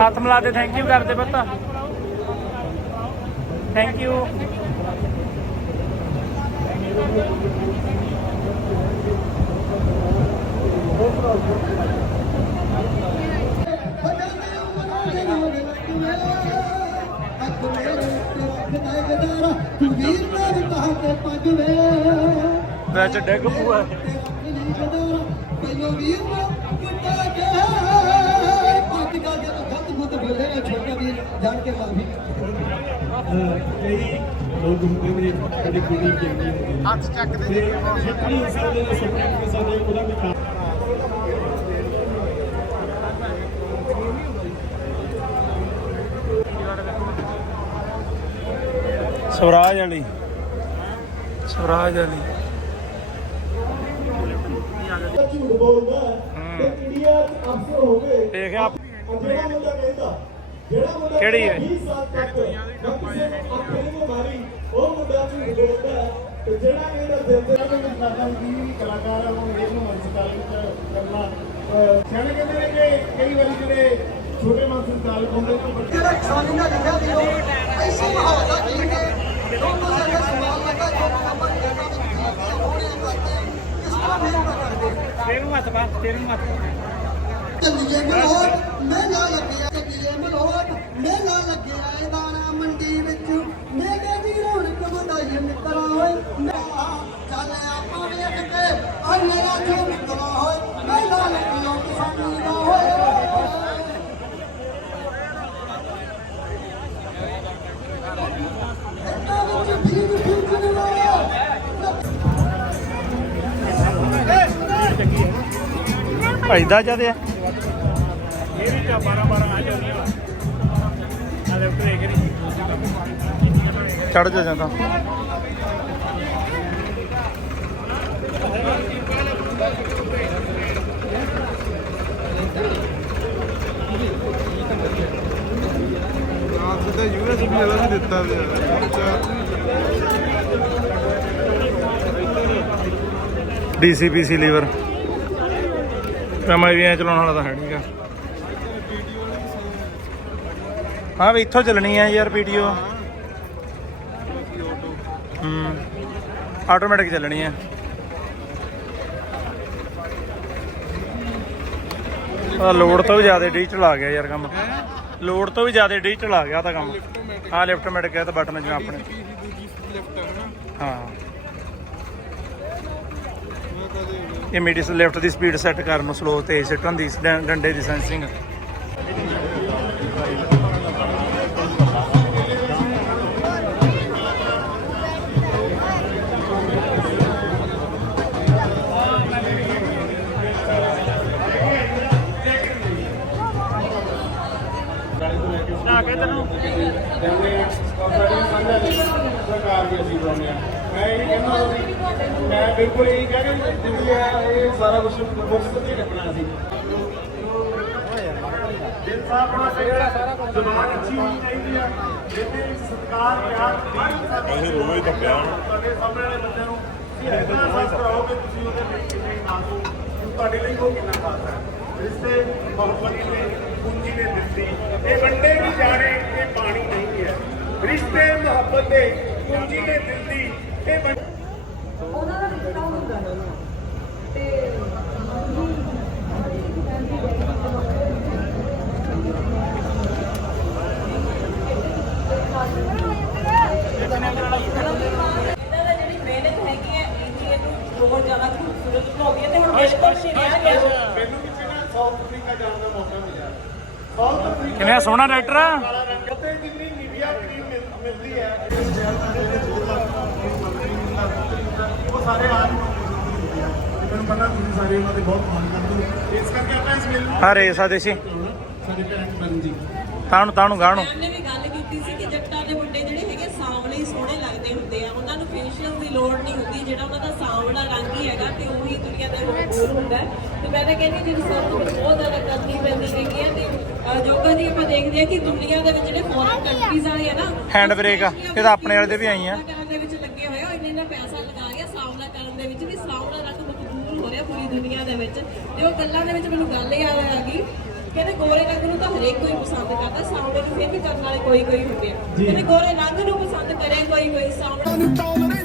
ਹੱਥ ਮਿਲਾ ਦੇ ਥੈਂਕ ਯੂ ਕਰਦੇ ਪੁੱਤ। ਥੈਂਕ ਯੂ ਵਿੱਚ ਡਿੱਗ ਪੂਆ ਪਹਿਲੋ ਵੀਰ ਖੁਦ ਖੁਦ ਬੋਲੇ ਨੇ ਛੋਟਾ ਵੀਰ ਜਾਣ ਕੇ ਮਾਫੀ ਕਈ ਲੋਕ ਹੁੰਦੇ ਨੇ ਕਦੇ ਕੁੜੀ ਕਹਿੰਦੀ ਹੁੰਦੀ ਹੱਥ ਚੱਕਦੇ ਨੇ ਛੱਕਣੀ ਸਾਡੇ ਦੇ ਸੁਪਨੇ ਕੇ ਸਾਡੇ ਉਹਦਾ ਵੀ ਕੰਮ ਸਵਰਾਜ ਵਾਲੀ। ਸਵਰਾਜ ਵਾਲੀ। ਝੂਠ ਬੋਲਦਾ ਤੇ ਇੰਡੀਆ ਚ ਅਫਸਰ ਹੋਵੇ ਦੇਖ ਆ ਜਿਹੜਾ ਮੁੰਡਾ ਕਹਿੰਦਾ ਜਿਹੜਾ ਮੁੰਡਾ ਕਿਹੜੀ ਹੈ? 20 ਸਾਲ ਤੱਕ ਮੈਂ ਕਿਸੇ ਨੂੰ ਅੱਖੇ ਨਹੀਂ ਮਾਰੀ ਉਹ ਮੁੰਡਾ ਝੂਠ ਬੋਲਦਾ ਹੈ। ਤੇ ਜਿਹੜਾ ਕਹਿੰਦਾ ਦਿਲ ਦੇ ਨਾਲ ਦੀ ਕਲਾਕਾਰ ਆ ਉਹ ਇਹਨੂੰ ਮਨਸਕਾਲ ਵਿੱਚ ਕਰਨਾ ਸਿਆਣੇ ਕਹਿੰਦੇ ਨੇ ਕਿ ਕਈ ਵਾਰੀ ਜਿਹੜੇ ਛੋਟੇ ਮਾਨਸੂਨ ਕਾਲ ਹੁੰਦੇ ਨੇ ਉਹ ਵੱਡੇ ਜਿਹੜਾ ਖਾਲੀ ਨਾ ਲਿਖਿਆ ਦੀ ਉਹ ਐਸੀ ਮਾਹੌਲ ਦਾ ਜੀ ਕੇ ਦੋਨੋਂ ਸਾਡੇ ਸਵਾਲ ਲੱਗਾ ਜੋ ਆਪਾਂ ਜਗ੍ਹਾ ਵਿੱਚ ਜੀਵਦੇ ਹੋਣੇ ਕਰਦੇ ਕਿਸ ਤਰ੍ਹਾਂ ਨਹੀਂ ਕਰਦੇ ਤੇਰੂ ਹੱਥ ਪਾ ਤੇਰੂ ਹੱਥ ਚੱਲੀਏ ਮਲੋਟ ਮੇਲਾ ਲੱਗਿਆ ਚੱਲੀਏ ਮਲੋਟ ਮੇਲਾ ਲੱਗਿਆ ਏ ਦਾਣਾ ਮੰਡੀ ਵਿੱਚ। ਮੇਲੇ ਦੀ ਰੌਣਕ ਵਧਾਈ ਮਿੱਤਰਾ ਹੋਏ ਚੱਲ ਆਪਾਂ ਵੇਖ ਕੇ ਆ ਮੇਰਾ ਜੋ ਮਿੱਤਰਾ ਹੋਏ ਮੇਲਾ ਲੱਗਿਆ ਕਿਸਾਨੀ ਦਾ ਹੋਏ। ਇੱਦਾਂ ਵਿੱਚ ਜਦ ਆ ਇਹ ਵੀ 12 12 ਆ ਜਾਂਦੀਆਂ ਆ। ਲੈਫਟ ਦੇ ਕੇ ਚੜ ਜਾ ਜਾਂਦਾ ਆਪ ਤਾਂ ਯੂਐਸ ਵੀ ਵਾਲਾ ਵੀ ਦਿੱਤਾ ਡੀਸੀਪੀਸੀ ਲੀਵਰ। ਮੈਂ ਵੀ ਐ ਚਲਾਉਣ ਵਾਲਾ ਤਾਂ ਹੈ ਨਹੀਂਗਾ ਹਾਂ ਵੀ ਇੱਥੋਂ ਚੱਲਣੀ ਆ ਯਾਰ ਵੀਡੀਓ ਹੂੰ ਆਟੋਮੈਟਿਕ ਚੱਲਣੀ ਆ। ਆ ਲੋਡ ਤੋਂ ਵੀ ਜ਼ਿਆਦਾ ਡਿਜੀਟਲ ਆ ਗਿਆ ਯਾਰ ਕੰਮ। ਲੋਡ ਤੋਂ ਵੀ ਜ਼ਿਆਦਾ ਡਿਜੀਟਲ ਆ ਗਿਆ ਤਾਂ ਕੰਮ। ਹਾਂ ਲਿਫਟਮੈਟਿਕ ਹੈ ਤਾਂ ਬਟਨ ਜਿਵੇਂ ਆਪਣੇ। ਹਾਂ। ਮੈਂ ਕਦੇ ਇਹ ਮੀਡੀਅਸ ਲੈਫਟ ਦੀ ਸਪੀਡ ਸੈੱਟ ਕਰਨ ਨੂੰ ਸਲੋ ਤੇ ਸਿੱਟਣ ਦੀ ਡੰਡੇ ਦੀ ਸੈਂਸਿੰਗ ਨਾ ਕੇ ਤੈਨੂੰ। ਸਰਕਾਰ ਵੀ ਅਸੀਂ ਬਣਾਉਂਦੇ ਆ ਮੈਂ ਇਹ ਕਹਿੰਦਾ ਵੀ ਮੈਂ ਬਿਲਕੁਲ ਇਹ ਕਹਿੰਦਾ ਕਿ ਦਿੱਲੀ ਆ ਇਹ ਸਾਰਾ ਕੁਝ ਮੁਕਤ ਤੇ ਰੱਖਣਾ ਸੀ ਦਿਲ ਸਾਹਿਬ ਸਾਰਾ ਕੁਝ ਜ਼ਬਾਨ ਅੱਛੀ ਹੋਣੀ ਚਾਹੀਦੀ ਆ ਜਿੱਤੇ ਸਤਕਾਰ ਪਿਆਰ ਇਨਸਾਨ ਅਸੀਂ ਰੋਜ਼ ਤਾਂ ਪਿਆਰ ਤੁਹਾਡੇ ਸਾਹਮਣੇ ਵਾਲੇ ਬੰਦੇ ਨੂੰ ਇਤਨਾ ਸਾਥ ਕਰਾਓਗੇ ਤੁਸੀਂ ਉਹਦੇ ਵਿੱਚ ਖਾਸ ਹੋ ਤੁਹਾਡੇ ਲਈ ਉਹ ਕਿੰਨਾ ਖਾਸ ਹੈ? ਰਿਸ਼ਤੇ ਮੁਹੱਬਤ ਦੇ ਪੂੰਜੀ ਨੇ ਦਿੱਤੀ। ਇਹ ਵੰਡੇ ਵੀ ਜਾਣੇ, ਇਹ ਪਾਣੀ ਨਹੀਂ ਹੈ। ਰਿਸ਼ਤੇ ਮੁਹੱਬਤ ਦੇ ਪੂੰਜੀ ਦੇ ਦਿਲ ਦੀ ਇਹ ਵੰਡੇ ਉਹਨਾਂ ਦਾ ਰਿਸ਼ਤਾ ਹੁੰਦਾ ਹੈ ਤੇ ਇਹਨਾਂ ਦਾ ਜਿਹੜੀ ਮਿਹਨਤ ਹੈਗੀ ਹੈ ਇਹ ਇਹਨੂੰ ਬਹੁਤ ਜ਼ਿਆਦਾ ਖੂਬਸੂਰਤ ਬਣਾਉਂਦੀ ਹੈ ਤੇ ਹੁਣ ਬਿਲਕੁਲ ਨਹੀਂ ਰਿਹਾ ਗਿਆ ਮੈਨੂੰ ਕਿਸੇ ਨਾਲ ਸਾਊਥ ਅਫਰੀਕਾ ਜਾਣ ਦਾ ਮੌਕਾ ਮਿਲਿਆ। ਸੋਹਣਾ ਡਾਇਰੈਕਟਰ ਆ। ਕਾਲਾ ਰੰਗ ਤੇ ਜਿੰਨੀ ਨਿਵਿਆ ਕਰੀਮ ਮਿਲ- ਮਿਲਦੀ ਹੈ। ਉਹ ਸਾਰੇ ਆ ਮੈਨੂੰ ਪਤਾ ਤੁਸੀਂ ਸਾਰੇ ਉਹਨਾਂ ਦੇ ਬਹੁਤ ਮਾਣ ਕਰਦੇ ਹੋ। ਇਸ ਕਰਕੇ ਆਪਾਂ ਇਸ ਮਿਲ ਨੂੰ ਆ ਰੇਸ ਆ ਦੇਸੀ। ਸਾਡੇ ਭੈਣ ਬਨ ਜੀ। ਤਾਣੂ ਤਾਣੂ ਗਾਣੂ ਮੈਮ ਨੇ ਵੀ ਗੱਲ ਕੀਤੀ ਸੀ ਕਿ ਜੱਟਾਂ ਦੇ ਮੁੰਡੇ ਜਿਹੜੇ ਹੈਗੇ ਸਾਂਵਲੇ ਹੀ ਸੋਹਣੇ ਲੱਗਦੇ ਹੁੰਦੇ ਆ ਨੂੰ ਫੇਸ਼ੀਅਲ ਦੀ ਲੋੜ ਨਹੀਂ ਹੁੰਦੀ ਜਿਹੜਾ ਉਹਨਾਂ ਦਾ ਸਾਂਵਲਾ ਰੰਗ ਹੀ ਹੈਗਾ ਤੇ ਉਹੀ ਦੁਨੀਆ ਦਾ ਮਕਬੂਲ ਹੁੰਦਾ। ਤੇ ਮੈਂ ਤਾਂ ਕਹਿੰਦੀ ਜਿਹੜੀ ਸਭ ਨੂੰ ਬਹੁਤ ਜ਼ਿਆਦਾ ਕਰਨੀ ਪੈਂਦੀ ਹੈਗੀ ਹੈ ਤੇ ਯੋਗਾ ਦੀ ਆਪਾਂ ਦੇਖਦੇ ਆ ਕਿ ਦੁਨੀਆ ਦੇ ਵਿੱਚ ਜਿਹੜੇ ਫੋਰਨ ਕੰਟਰੀਜ਼ ਵਾਲੇ ਆ ਨਾ ਹੈਂਡ ਬ੍ਰੇਕ ਆ ਇਹ ਤਾਂ ਆਪਣੇ ਵਾਲੇ ਦੇ ਵੀ ਆਈ ਆ ਕਰਨ ਦੇ ਵਿੱਚ ਲੱਗੇ ਹੋਏ ਆ ਇੰਨਾ ਇੰਨਾ ਪੈਸਾ ਲਗਾ ਰਿਹਾ ਸਾਂਵਲਾ ਕਰਨ ਦੇ ਵਿੱਚ ਵੀ ਸਾਂਵਲਾ ਰੰਗ ਮਕਬੂਲ ਹੋ ਰਿਹਾ ਪੂਰੀ ਦੁਨੀਆ ਦੇ ਵਿੱਚ। ਤੇ ਉਹ ਗੱਲਾਂ ਦੇ ਵਿੱਚ ਮੈਨੂੰ ਗੱਲ ਯਾਦ ਆ ਗਈ ਕਹਿੰਦੇ ਗੋਰੇ ਰੰਗ ਨੂੰ ਤਾਂ ਹਰੇਕ ਕੋਈ ਪਸੰਦ ਕਰਦਾ ਸਾਹਮਣੇ ਨੂੰ ਫਿਰ ਵੀ ਕਰਨ ਵਾਲੇ ਕੋਈ ਕੋਈ ਹੁੰਦੇ ਆ। ਕਹਿੰਦੇ ਗੋਰੇ ਰੰਗ ਨੂੰ ਪਸੰਦ ਕਰੇ ਕੋਈ ਕੋਈ ਸਾਹਮਣੇ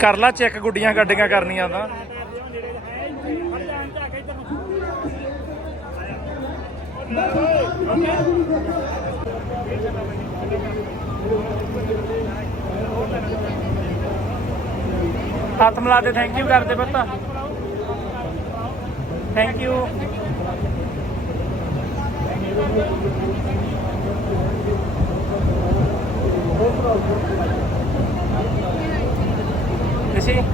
ਕਰ ਲਾ ਚੈੱਕ ਗੁੱਡੀਆਂ ਗੱਡੀਆਂ ਕਰਨੀਆਂ ਤਾਂ। ਹੱਥ ਮਿਲਾ ਦੇ ਥੈਂਕ ਯੂ ਕਰਦੇ ਪੁੱਤ। ਥੈਂਕ ਯੂ ਦੇਸੀ ਦੇਸੀ ਯਾਰ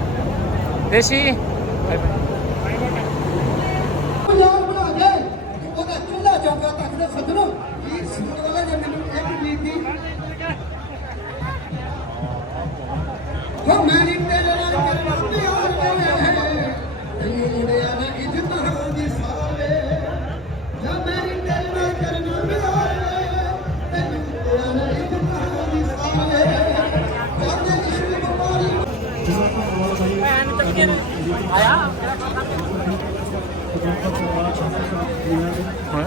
ਹਾਂ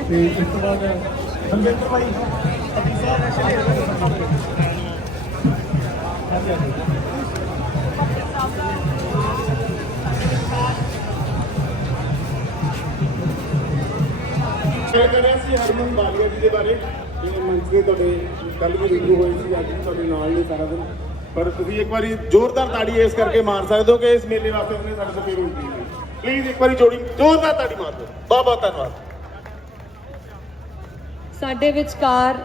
ਤੇ ਇਸ ਤੋਂ ਬਾਅਦ ਸੰਜੇਂਦਰ ਭਾਈ ਅਤੀ ਸਾਹਿਬ ਸ਼ੇਅਰ ਕਰ ਰਿਹਾ ਸੀ ਹਰਮਨ ਬਾਲੀਆ ਜੀ ਦੇ ਬਾਰੇ ਇਹ ਮੰਚ ਤੇ ਤੁਹਾਡੇ ਕੱਲ ਵੀ ਰਿਵਿਊ ਹੋਈ ਸੀ ਅੱਜ ਵੀ ਤੁਹਾਡੇ ਨਾਲ ਨੇ ਸਾਰਾ ਦਿਨ ਪਰ ਤੁਸੀਂ ਇੱਕ ਵਾਰੀ ਜ਼ੋਰਦਾਰ ਤਾੜੀ ਇਸ ਕਰਕੇ ਮਾਰ ਸਕਦੇ ਹੋ ਕਿ ਇਸ ਮੇਲੇ ਵਾਸਤੇ ਉਹਨੇ ਸਾਡੇ ਤੋਂ ਪੇਰੋਲ ਕੀਤੀ ਪਲੀਜ਼ ਇੱਕ ਵਾਰੀ ਜੋੜੀ ਜ਼ੋਰਦਾਰ ਤਾੜੀ ਮਾਰ ਦਿਓ। ਬਹੁਤ ਬਹੁਤ ਧੰਨਵਾਦ। ਸਾਡੇ ਵਿਚਕਾਰ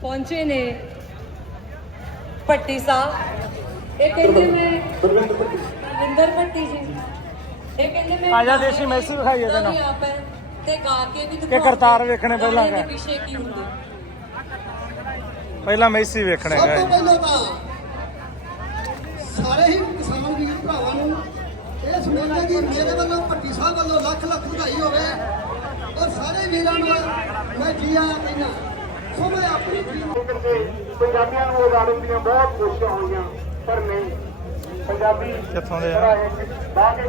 ਪਹੁੰਚੇ ਨੇ ਭੱਟੀ ਸਾਹਿਬ। ਇਹ ਕਹਿੰਦੇ ਮੈਂ ਬਲਵਿੰਦਰ ਭੱਟੀ। ਜੀ। ਇਹ ਕਹਿੰਦੇ ਮੈਂ ਆ ਜਾ ਦੇਸੀ ਮੈਸੇਜ ਵਿਖਾਈ ਇਹਦੇ ਨਾਲ। ਹੈ ਤੇ ਗਾ ਕੇ ਵੀ ਕਿ ਕਰਤਾਰ ਵੇਖਣੇ ਪਹਿਲਾਂ? ਪਿੱਛੇ ਕੀ ਹੁੰਦਾ। ਪਹਿਲਾਂ ਮੈਸੀ ਵੇਖਣੇ ਸਭ ਤੋਂ ਗਏ ਪਹਿਲਾਂ ਤਾਂ ਸਾਰੇ ਹੀ ਕਿਸਾਨ ਵੀਰ ਭਰਾਵਾਂ ਨੂੰ ਇਸ ਮੇਲੇ ਦੀ ਮੇਰੇ ਵੱਲੋਂ ਭੱਟੀ ਸਾਹਿਬ ਵੱਲੋਂ ਲੱਖ ਲੱਖ ਵਧਾਈ ਹੋਵੇ ਔਰ ਸਾਰੇ ਵੀਰਾਂ ਨੂੰ ਮੈਂ ਜੀ ਆਇਆਂ ਕਹਿੰਦਾ ਸੋ ਮੈਂ ਆਪਣੀ ਟੀਮ ਕਿਤੇ ਪੰਜਾਬੀਆਂ ਨੂੰ ਉਡਾੜਨ ਦੀਆਂ ਬਹੁਤ ਕੋਸ਼ਿਸ਼ਾਂ ਹੋਈਆਂ ਪਰ ਨਹੀਂ। ਪੰਜਾਬੀ ਕਿੱਥੋਂ ਦੇ ਆ?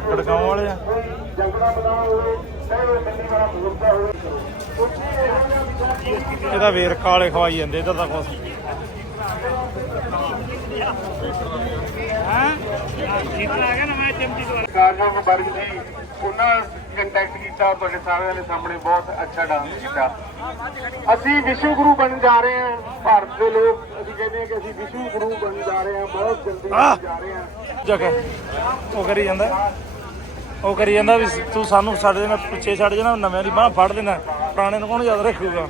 ਖੜਕਾਉਣ ਵਾਲੇ ਆ? ਜੰਗਲਾ ਮੈਦਾਨ ਹੋਵੇ ਉਹ ਦਿੱਲੀ ਵਾਲਾ ਮੋਰਚਾ ਹੋਵੇ ਉੱਥੇ ਇਹੋ ਜਿਹਾ ਵਿਚਾਰ ਇਹਦਾ ਵੇਰ ਕਾਲੇ ਖਵਾਈ ਜਾਂਦੇ ਇਧਰ ਦਾ ਕੁਛ ਕਾਰਜੋਗ ਵਰਗ ਜੀ ਉਹਨਾਂ ਕੰਟੈਕਟ ਕੀਤਾ ਤੁਹਾਡੇ ਸਾਰਿਆਂ ਦੇ ਸਾਹਮਣੇ ਬਹੁਤ ਅੱਛਾ ਡਾਂਸ ਕੀਤਾ। ਅਸੀਂ ਵਿਸ਼ਵ ਗੁਰੂ ਬਣਨ ਜਾ ਰਹੇ ਹਾਂ ਭਾਰਤ ਦੇ ਲੋਕ ਅਸੀਂ ਕਹਿੰਦੇ ਹਾਂ ਕਿ ਅਸੀਂ ਵਿਸ਼ਵ ਗੁਰੂ ਬਣਨ ਜਾ ਰਹੇ ਹਾਂ ਬਹੁਤ ਜਲਦੀ ਜਾ ਰਹੇ ਹਾਂ। ਜਗ ਉਹ ਕਰੀ ਜਾਂਦਾ। ਉਹ ਕਰੀ ਜਾਂਦਾ ਵੀ ਤੂੰ ਸਾਨੂੰ ਸਾਡੇ ਨਾਲ ਪਿੱਛੇ ਛੱਡ ਜਾਣਾ ਨਵਿਆਂ ਦੀ ਬਾਹ ਫੜ ਦੇਣਾ। ਪੁਰਾਣੇ ਨੂੰ ਕੌਣ ਯਾਦ ਰੱਖੂਗਾ?